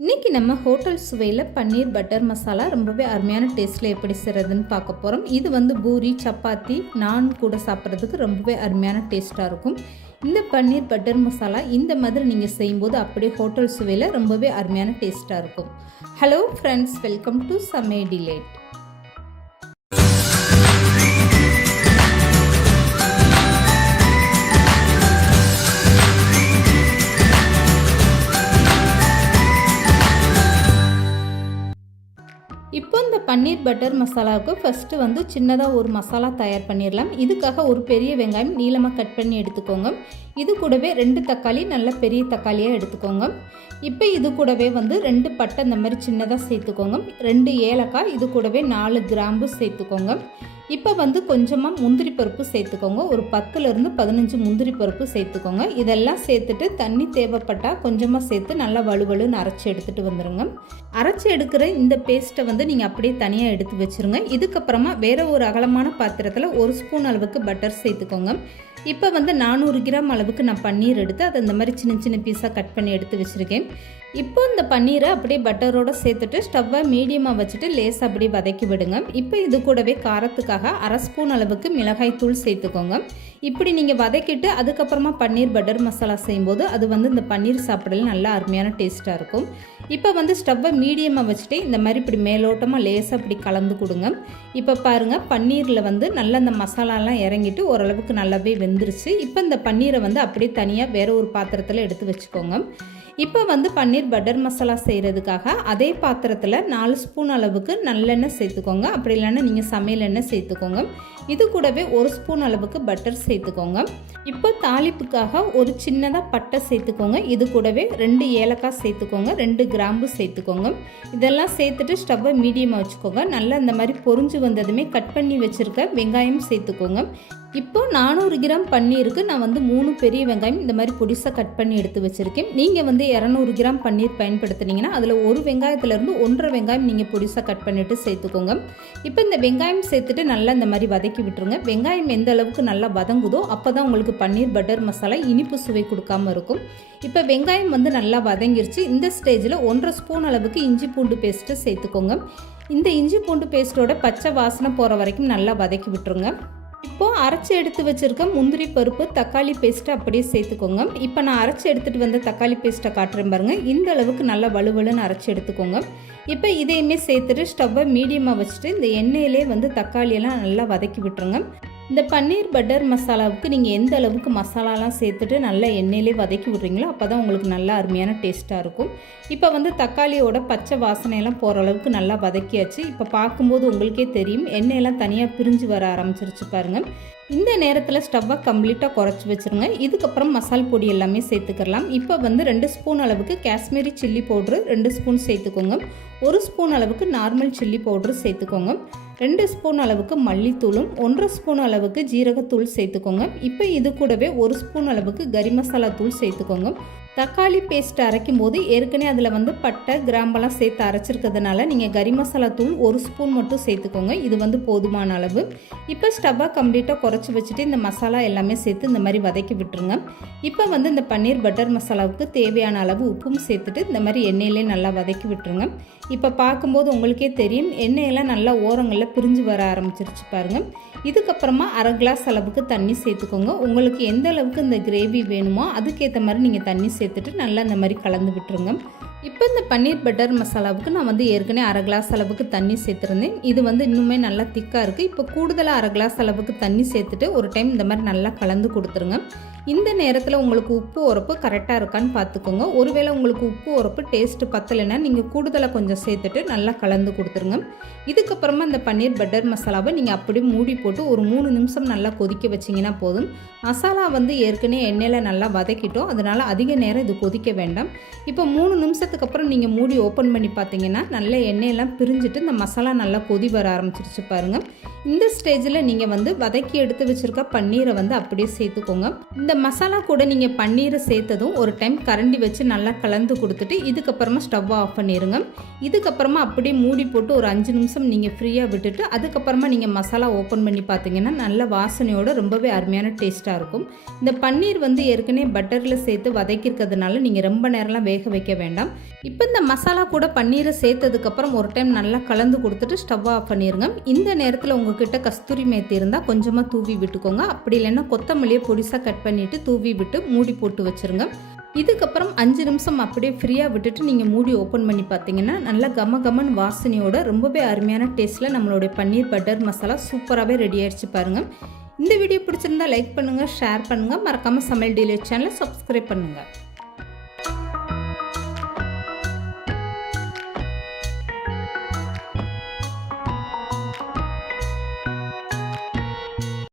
இன்றைக்கி நம்ம ஹோட்டல் சுவையில் பன்னீர் பட்டர் மசாலா ரொம்பவே அருமையான டேஸ்ட்டில் எப்படி செய்கிறதுன்னு பார்க்க போகிறோம். இது வந்து பூரி, சப்பாத்தி, நான் கூட சாப்பிட்றதுக்கு ரொம்பவே அருமையான டேஸ்ட்டாக இருக்கும். இந்த பன்னீர் பட்டர் மசாலா இந்த மாதிரி நீங்கள் செய்யும்போது அப்படியே ஹோட்டல் சுவையில் ரொம்பவே அருமையான டேஸ்ட்டாக இருக்கும். ஹலோ ஃப்ரெண்ட்ஸ், வெல்கம் டு சமே டிலேட். இப்போ இந்த பன்னீர் பட்டர் மசாலாவுக்கு ஃபஸ்ட்டு வந்து சின்னதாக ஒரு மசாலா தயார் பண்ணிடலாம். இதுக்காக ஒரு பெரிய வெங்காயம் நீளமாக கட் பண்ணி எடுத்துக்கோங்க. இது கூடவே 2 தக்காளி நல்ல பெரிய தக்காளியாக எடுத்துக்கோங்க. இப்போ இது கூடவே வந்து 2 பட்டை இந்த மாதிரி சின்னதாக சேர்த்துக்கோங்க. 2 ஏலக்காய், இது கூடவே 4 கிராம்பு சேர்த்துக்கோங்க. இப்போ வந்து கொஞ்சமாக முந்திரி பருப்பு சேர்த்துக்கோங்க. ஒரு 10லேருந்து 15 முந்திரி பருப்பு சேர்த்துக்கோங்க. இதெல்லாம் சேர்த்துட்டு தண்ணி தேவைப்பட்டால் கொஞ்சமாக சேர்த்து நல்லா வலுவலுன்னு அரைச்சி எடுத்துகிட்டு வந்துடுங்க. அரைச்சி எடுக்கிற இந்த பேஸ்ட்டை வந்து நீங்கள் அப்படியே தனியாக எடுத்து வச்சுருங்க. இதுக்கப்புறமா வேறு ஒரு அகலமான பாத்திரத்தில் 1 ஸ்பூன் அளவுக்கு பட்டர் சேர்த்துக்கோங்க. இப்போ வந்து 400 கிராம் அளவுக்கு நான் பன்னீர் எடுத்து அதை இந்த மாதிரி சின்ன சின்ன பீஸாக கட் பண்ணி எடுத்து வச்சுருக்கேன். இப்போ இந்த பன்னீரை அப்படியே பட்டரோடு சேர்த்துட்டு ஸ்டவ்வை மீடியமாக வச்சுட்டு லேசாக அப்படியே வதக்கி விடுங்க. இப்போ இது கூடவே காரத்துக்காக 1/2 ஸ்பூன் அளவுக்கு மிளகாய் தூள் சேர்த்துக்கோங்க. இப்படி நீங்கள் வதக்கிட்டு அதுக்கப்புறமா பன்னீர் பட்டர் மசாலா செய்யும்போது அது வந்து இந்த பன்னீர் சாப்பிடல நல்லா அருமையான டேஸ்ட்டாக இருக்கும். இப்போ வந்து ஸ்டவ்வை மீடியமாக வச்சுட்டு இந்த மாதிரி இப்படி மேலோட்டமாக லேசாக இப்படி கலந்து கொடுங்க. இப்போ பாருங்கள், பன்னீரில் வந்து நல்லா இந்த மசாலாலாம் இறங்கிட்டு ஓரளவுக்கு நல்லாவே வெந்துருச்சு. இப்போ இந்த பன்னீரை வந்து அப்படியே தனியாக வேறு ஒரு பாத்திரத்தில் எடுத்து வச்சுக்கோங்க. இப்போ வந்து பன்னீர் பட்டர் மசாலா செய்கிறதுக்காக அதே பாத்திரத்தில் 4 ஸ்பூன் அளவுக்கு நல்லெண்ணெய் சேர்த்துக்கோங்க. அப்படி இல்லைன்னா நீங்கள் சமையல் எண்ணெய் சேர்த்துக்கோங்க. இது கூடவே 1 ஸ்பூன் அளவுக்கு பட்டர் சேர்த்துக்கோங்க. இப்போ தாளிப்புக்காக ஒரு சின்னதாக பட்டை சேர்த்துக்கோங்க. இது கூடவே 2 ஏலக்காய் சேர்த்துக்கோங்க. 2 கிராம்பு சேர்த்துக்கோங்க. இதெல்லாம் சேர்த்துட்டு ஸ்டவ்வை மீடியமாக வச்சுக்கோங்க. நல்லா இந்த மாதிரி பொரிஞ்சு வந்ததுமே கட் பண்ணி வச்சுருக்க வெங்காயம் சேர்த்துக்கோங்க. இப்போ 400 கிராம் பன்னீருக்கு நான் வந்து 3 பெரிய வெங்காயம் இந்த மாதிரி பொடிசாக கட் பண்ணி எடுத்து வச்சுருக்கேன். நீங்கள் வந்து 200 கிராம் பன்னீர் பயன்படுத்துனீங்கன்னா அதில் ஒரு வெங்காயத்துலேருந்து 1.5 வெங்காயம் நீங்கள் பொடிசாக கட் பண்ணிவிட்டு சேர்த்துக்கோங்க. இப்போ இந்த வெங்காயம் சேர்த்துட்டு நல்லா இந்த மாதிரி வதக்கி விட்டுருங்க. வெங்காயம் எந்த அளவுக்கு நல்லா வதங்குதோ அப்போ தான் உங்களுக்கு பன்னீர் பட்டர் மசாலா இனிப்பு சுவை கொடுக்காமல் இருக்கும். இப்போ வெங்காயம் வந்து நல்லா வதங்கிருச்சு. இந்த ஸ்டேஜில் 1.5 ஸ்பூன் அளவுக்கு இஞ்சி பூண்டு பேஸ்ட்டு சேர்த்துக்கோங்க. இந்த இஞ்சி பூண்டு பேஸ்ட்டோட பச்சை வாசனை போகிற வரைக்கும் நல்லா வதக்கி விட்டுருங்க. இப்போது அரைச்சி எடுத்து வச்சுருக்க முந்திரி பருப்பு, தக்காளி பேஸ்ட்டை அப்படியே சேர்த்துக்கோங்க. இப்போ நான் அரைச்சி எடுத்துகிட்டு வந்த தக்காளி பேஸ்ட்டை காட்டுறேன் பாருங்கள். இந்த அளவுக்கு நல்லா வலுவலுன்னு அரைச்சி எடுத்துக்கோங்க. இப்போ இதையுமே சேர்த்துட்டு ஸ்டவ்வை மீடியமாக வச்சுட்டு இந்த எண்ணெயிலே வந்து தக்காளியெல்லாம் நல்லா வதக்கி விட்டுருங்க. இந்த பன்னீர் பட்டர் மசாலாவுக்கு நீங்கள் எந்த அளவுக்கு மசாலாலாம் சேர்த்துட்டு நல்லா எண்ணெயிலே வதக்கி விட்றீங்களோ அப்போ தான் உங்களுக்கு நல்லா அருமையான டேஸ்ட்டாக இருக்கும். இப்போ வந்து தக்காளியோட பச்சை வாசனையெல்லாம் போகிற அளவுக்கு நல்லா வதக்கியாச்சு. இப்போ பார்க்கும்போது உங்களுக்கே தெரியும் எண்ணெயெல்லாம் தனியாக பிரிஞ்சு வர ஆரம்பிச்சிருச்சு பாருங்கள். இந்த நேரத்தில் ஸ்டவ்வை கம்ப்ளீட்டாக குறைச்சி வச்சுருங்க. இதுக்கப்புறம் மசால் பொடி எல்லாமே சேர்த்துக்கலாம். இப்போ வந்து 2 ஸ்பூன் அளவுக்கு காஷ்மீரி சில்லி பவுட்ரு 2 ஸ்பூன் சேர்த்துக்கோங்க. 1 ஸ்பூன் அளவுக்கு நார்மல் சில்லி பவுட்ரு சேர்த்துக்கோங்க. 2 ஸ்பூன் அளவுக்கு மல்லித்தூளும் 1.5 ஸ்பூன் அளவுக்கு ஜீரகத்தூள் சேர்த்துக்கோங்க. இப்போ இது கூடவே 1 ஸ்பூன் அளவுக்கு கறி மசாலா தூள் சேர்த்துக்கோங்க. தக்காளி பேஸ்ட் அரைக்கும் போது ஏற்கனவே அதில் வந்து பட்டை கிராம்பெல்லாம் சேர்த்து அரைச்சிருக்கிறதுனால நீங்கள் கறி மசாலா தூள் 1 ஸ்பூன் மட்டும் சேர்த்துக்கோங்க. இது வந்து போதுமான அளவு. இப்போ ஸ்டவ்வை கம்ப்ளீட்டாக குறைச்சி வச்சுட்டு இந்த மசாலா எல்லாமே சேர்த்து இந்த மாதிரி வதக்கி விட்டுருங்க. இப்போ வந்து இந்த பன்னீர் பட்டர் மசாலாவுக்கு தேவையான அளவு உப்பும் சேர்த்துட்டு இந்த மாதிரி எண்ணெயிலே நல்லா வதக்கி விட்டுருங்க. இப்போ பார்க்கும்போது உங்களுக்கே தெரியும் எண்ணெயெல்லாம் நல்லா ஓரங்களில் பிரிஞ்சு வர ஆரம்பிச்சிருச்சு பாருங்கள். இதுக்கப்புறமா 1/2 கிளாஸ் அளவுக்கு தண்ணி சேர்த்துக்கோங்க. உங்களுக்கு எந்த அளவுக்கு இந்த கிரேவி வேணுமோ அதுக்கேற்ற மாதிரி நீங்கள் தண்ணி சேர்த்துட்டு நல்லா இந்த மாதிரி கலந்து விட்டுருங்க. இப்போ இந்த பன்னீர் பட்டர் மசாலாவுக்கு நான் வந்து ஏற்கனவே 1/2 கிளாஸ் அளவுக்கு தண்ணி சேர்த்துருந்தேன். இது வந்து இன்னுமே நல்லா திக்காக இருக்குது. இப்போ கூடுதலாக 1/2 கிளாஸ் அளவுக்கு தண்ணி சேர்த்துட்டு ஒரு டைம் இந்த மாதிரி நல்லா கலந்து கொடுத்துருங்க. இந்த நேரத்தில் உங்களுக்கு உப்பு உரப்பு கரெக்டாக இருக்கான்னு பார்த்துக்கோங்க. ஒருவேளை உங்களுக்கு உப்பு உரப்பு டேஸ்ட்டு பத்தலைன்னா நீங்கள் கூடுதலாக கொஞ்சம் சேர்த்துட்டு நல்லா கலந்து கொடுத்துருங்க. இதுக்கப்புறமா இந்த பன்னீர் பட்டர் மசாலாவை நீங்கள் அப்படியே மூடி போட்டு ஒரு 3 நிமிஷம் நல்லா கொதிக்க வச்சிங்கன்னா போதும். மசாலா வந்து ஏற்கனவே எண்ணெயில் நல்லா வதக்கிட்டோம், அதனால் அதிக நேரம் இது கொதிக்க வேண்டாம். இப்போ 3 நிமிஷத்துக்கு அப்புறம் நீங்கள் மூடி ஓப்பன் பண்ணி பார்த்தீங்கன்னா நல்ல எண்ணெயெல்லாம் பிரிஞ்சுட்டு இந்த மசாலா நல்லா கொதி வர ஆரம்பிச்சிருச்சு பாருங்கள். இந்த ஸ்டேஜில் நீங்கள் வந்து வதக்கி எடுத்து வச்சுருக்க பன்னீரை வந்து அப்படியே சேர்த்துக்கோங்க. இந்த மசாலா கூட நீங்கள் பன்னீரை சேர்த்ததும் ஒரு டைம் கரண்டி வச்சு நல்லா கலந்து கொடுத்துட்டு இதுக்கப்புறமா ஸ்டவ்வை ஆஃப் பண்ணிடுங்க. இதுக்கப்புறமா அப்படியே மூடி போட்டு ஒரு 5 நிமிஷம் நீங்கள் ஃப்ரீயாக விட்டுட்டு அதுக்கப்புறமா நீங்கள் மசாலா ஓப்பன் பண்ணி பார்த்தீங்கன்னா நல்ல வாசனையோட ரொம்பவே அருமையான டேஸ்ட்டாக இருக்கும். இந்த பன்னீர் வந்து ஏற்கனவே பட்டரில் சேர்த்து வதக்கியிருக்கிறதுனால நீங்கள் ரொம்ப நேரம்லாம் வேக வைக்க வேண்டாம். இப்போ இந்த மசாலா கூட பன்னீரை சேர்த்ததுக்கப்புறம் ஒரு டைம் நல்லா கலந்து கொடுத்துட்டு ஸ்டவ்வை ஆஃப் பண்ணிடுங்க. இந்த நேரத்தில் உங்ககிட்ட கஸ்தூரி மேத்தி இருந்தால் கொஞ்சமாக தூவி விட்டுக்கோங்க. அப்படி இல்லைன்னா கொத்தமல்லியை பொடிசாக கட் பண்ணிவிட்டு தூவி விட்டு மூடி போட்டு வச்சுருங்க. இதுக்கப்புறம் 5 நிமிஷம் அப்படியே ஃப்ரீயாக விட்டுட்டு நீங்கள் மூடி ஓப்பன் பண்ணி பார்த்தீங்கன்னா நல்லா கம வாசனையோட ரொம்பவே அருமையான டேஸ்ட்டில் நம்மளுடைய பன்னீர் பட்டர் மசாலா சூப்பராகவே ரெடி ஆகிடுச்சு பாருங்கள். இந்த வீடியோ பிடிச்சிருந்தா லைக் பண்ணுங்கள், ஷேர் பண்ணுங்கள், மறக்காமல் சமையல் டெய்லி சேனலை சப்ஸ்கிரைப் பண்ணுங்கள்.